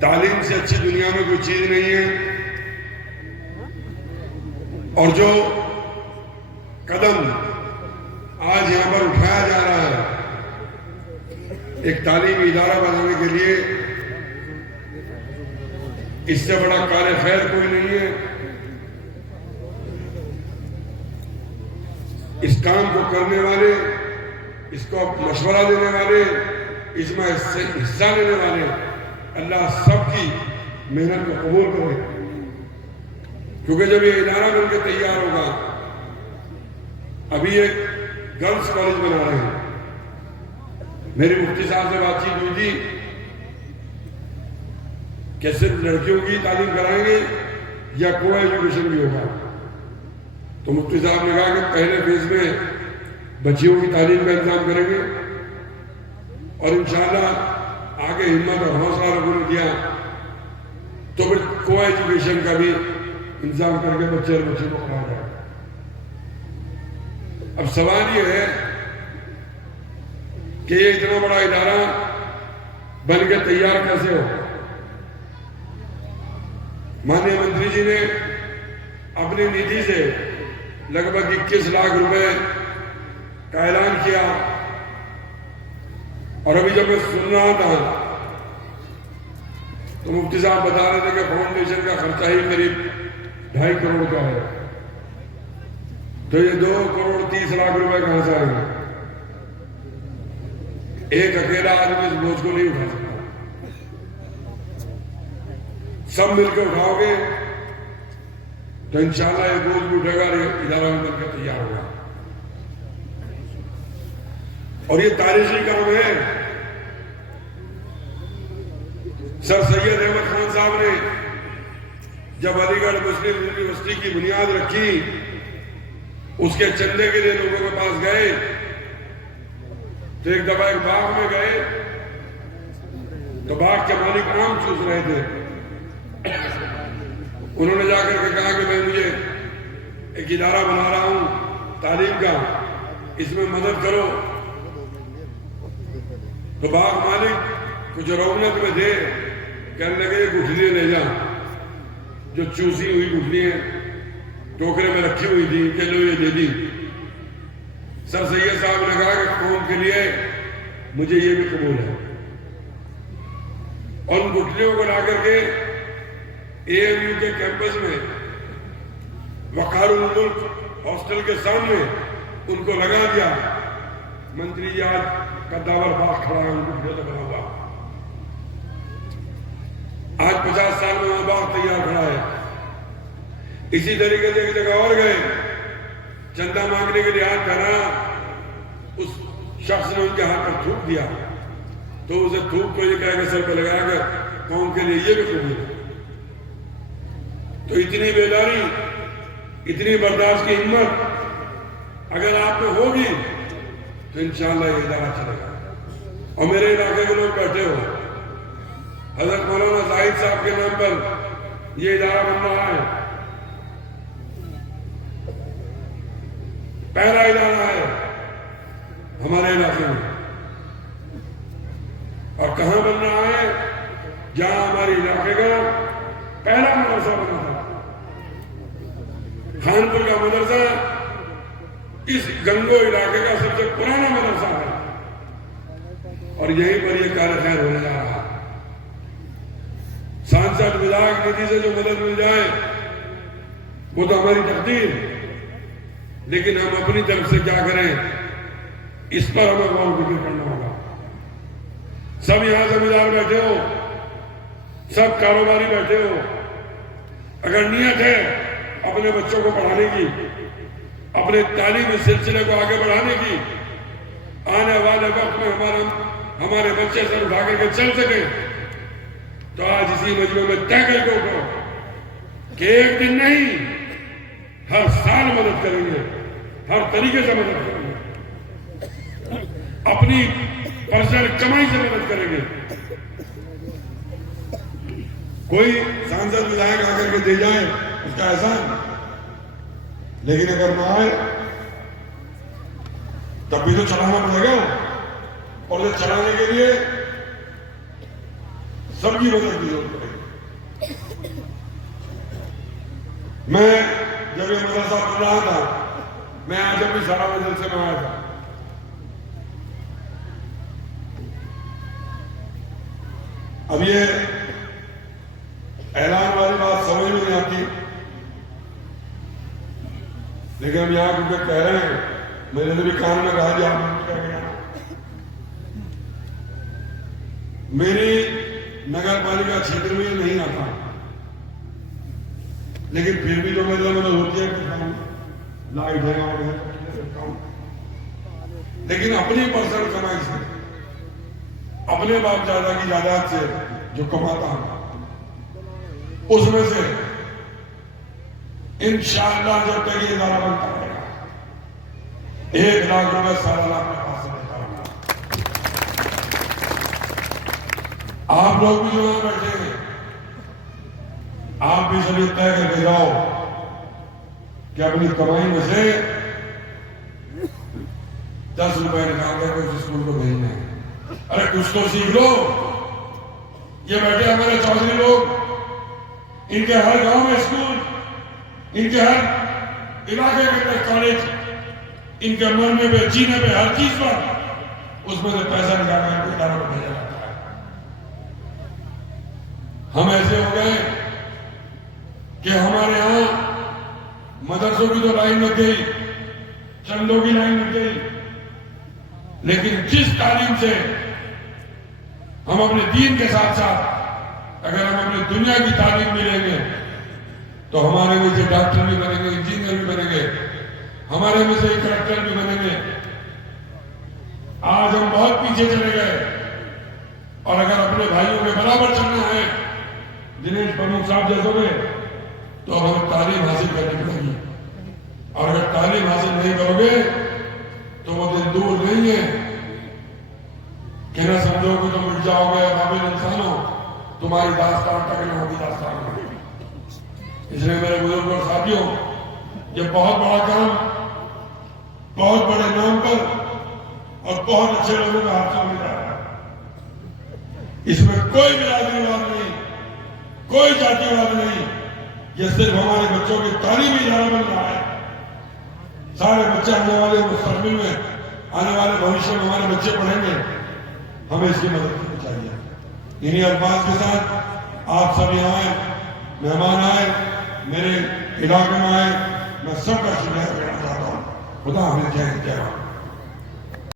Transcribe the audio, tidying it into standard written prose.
तालीम से अच्छी दुनिया में कोई चीज नहीं है। और जो कदम आज यहां पर उठाया जा रहा है एक तालीमी इदारा बनाने के लिए, इससे बड़ा कार्य खैर कोई नहीं है। इस काम को करने वाले, इसको मशवरा देने वाले, इसमें हिस्सा लेने वाले, अल्लाह सबकी मेहनत को कबूल करे। क्योंकि जब ये इदारा बनकर तैयार होगा, अभी एक गर्ल्स कॉलेज बना रहे हैं, मेरी मुफ्ती साहब से बातचीत हुई थी कि सिर्फ लड़कियों की तालीम कराएंगे या को एजुकेशन भी होगा। तो मुफ्ती साहब ने कहा कि पहले फेज में बच्चियों की तालीम का इंतजाम करेंगे और इंशाअल्लाह आगे हिम्मत और हौसला लोगों ने दिया तो फिर को एजुकेशन का भी इंतजाम करके बच्चे और बच्चों को पढ़ाया जाए। अब सवाल यह है कि ये इतना बड़ा इदारा बनकर तैयार कैसे हो। माननीय मंत्री जी ने अपनी निधि से लगभग 21 लाख रुपए का ऐलान किया और अभी जब मैं सुन रहा था तो मुफ्ती साहब बता रहे थे कि फाउंडेशन का खर्चा ही करीब 2.5 करोड़ का है। तो ये 2 करोड़ 30 लाख रुपए कहां से आएंगे? एक अकेला आदमी इस बोझ को नहीं उठा सकता। सब मिलकर उठाओगे तो इंशाल्लाह ये बोझ भी उठेगा, इदारा में बनकर तैयार होगा। और ये तारीखी काम है। सर सैयद अहमद खान साहब ने जब अलीगढ़ मुस्लिम यूनिवर्सिटी की बुनियाद रखी, उसके चंदे के लिए लोगों के पास गए तो एक दफा एक बाग में गए तो बाग के मालिक आम चूस रहे थे। उन्होंने जाकर के कहा कि मैं मुझे एक इदारा बना रहा हूं तालीम का, इसमें मदद करो। तो बाग मालिक कुछ रौनक में थे, कहने लगे गुठलियां ले जा, जो चूसी हुई गुठलियां टोकरे में रखी हुई थी, के लो ये दे दी। सर सैयद साहब ने कहा कि कौम के लिए मुझे ये भी कबूल है। और उन गुठलियों को ला करके एएमयू के कैंपस में वकारुल मुल्क हॉस्टल के सामने उनको लगा दिया। मंत्री जी आज कद्दावर बाग खड़ा है, उनको बना हुआ। आज 50 साल में वहां बाग तैयार खड़ा है। इसी तरीके से एक जगह और गए, चंदा मांगने के लिए हाथ फैलाया, उस शख्स ने उनके हाथ पर थूक दिया तो उसे थूक को ये कह के सर पे लगाकर कौम के लिए ये भी कबूल है। तो इतनी बेदारी, इतनी बर्दाश्त की हिम्मत अगर आप में होगी तो इंशाअल्लाह ये इदारा चलेगा। और मेरे इलाके के लोग बैठे हो, हजरत मौलाना जाहिद साहब के नाम पर ये इदारा बन रहा है, पहला इदारा है हमारे इलाके में। और कहां बन रहा है? जहां हमारे इलाके का पहला मदरसा बना था। खानपुर का मदरसा इस गंगो इलाके का सबसे पुराना मदरसा है और यहीं पर यह कार्य खैर होने जा रहा है। सांसद विधायक निधि से जो मदद मिल जाए वो तो हमारी तकदीर, लेकिन हम अपनी तरफ से क्या करें, इस पर हमें गौर फिक्र करना होगा। सब यहां जमींदार बैठे हो, सब कारोबारी बैठे हो, अगर नियत है अपने बच्चों को पढ़ाने की, अपने तालीमी सिलसिले को आगे बढ़ाने की, आने वाले वक्त में हमारे बच्चे सर उठा करके चल सके, तो आज इसी मजमे में तय करके उठो कि एक दिन नहीं, हर साल मदद करेंगे, हर तरीके से मदद करेंगे, अपनी पर्सनल कमाई से मदद करेंगे। कोई सांसद विधायक आकर के दे जाए उसका एहसान, लेकिन अगर ना आए तब भी तो चलाना पड़ेगा। और ये चलाने के लिए सबकी मदद की जरूरत पड़ेगी। मैं जब ये मदरसा बन रहा था, मैं आज अपनी सारा मदरसे में आया था। अब ये ऐलान वाली बात समझ में नहीं आती, लेकिन हम यहां क्योंकि कह रहे हैं, मैंने भी कान में कहा दिया, मेरी नगर पालिका क्षेत्र में ये नहीं आता, लेकिन फिर भी जो मदद होती है कि लाइट है, लेकिन अपनी पर्सनल कमाई से, अपने बाप दादा की जायदाद से जो कमाता हूं, उसमें से इंशाअल्लाह जब तक ये इदारा बनता रहेगा, 1 लाख रुपए सारा लाख में पास देता हूं। आप लोग भी जो यहां बैठे हैं, आप भी सभी तय करके जाओ कि अपनी कमाई में से 10 रुपए निकाल कर उस स्कूल को भेजना है। अरे कुछ तो सीख लो। ये बैठे हमारे चौधरी लोग, इनके हर गांव में स्कूल, इनके हर इलाके के अंदर कॉलेज, इनके मरने पे, जीने पे, हर चीज पर उसमें से पैसा निकाल कर इदारों को भेजा जाता है। हम ऐसे हो गए कि हमारे यहां मदरसों की तो लाइन लग गई, चंदों की लाइन लग गई, लेकिन जिस तालीम से हम अपने दीन के साथ साथ अगर हम अपनी दुनिया की तालीम भी लेंगे तो हमारे में से डॉक्टर भी बनेंगे, इंजीनियर भी बनेंगे, हमारे में से कलेक्टर भी बनेंगे। आज हम बहुत पीछे चले गए, और अगर अपने भाइयों के बराबर चलना है दिनेश प्रमुख साहब जैसों में, तो हमें तालीम हासिल करनी पड़ेगी। और अगर तालीम हासिल नहीं करोगे तो वो दिन दूर नहीं है कि न समझो कि तुम मिट जाओगे, काबिल इंसान हो, तुम्हारी दास्तान तक लोगों की दास्तान होगी। इसलिए मेरे बुजुर्ग और साथियों, ये बहुत बड़ा काम, बहुत बड़े नाम पर और बहुत अच्छे लोगों के हाथों में जा रहा है। इसमें कोई बिरादरीवाद नहीं, कोई जातिवाद नहीं, ये सिर्फ हमारे बच्चों की तालीमी इदारा बन रहा है। सारे बच्चे आने वाले मुस्तकबिल में, आने वाले भविष्य में हमारे बच्चे पढ़ेंगे, हमें इसकी मदद करनी चाहिए। इन्हीं अल्फाज के साथ आप सब यहाँ आए, मेहमान आए, मेरे इलाके में आए, मैं सबका शुक्रिया करना चाहता हूँ। खुदा हमें जय हिंद, जय भारत।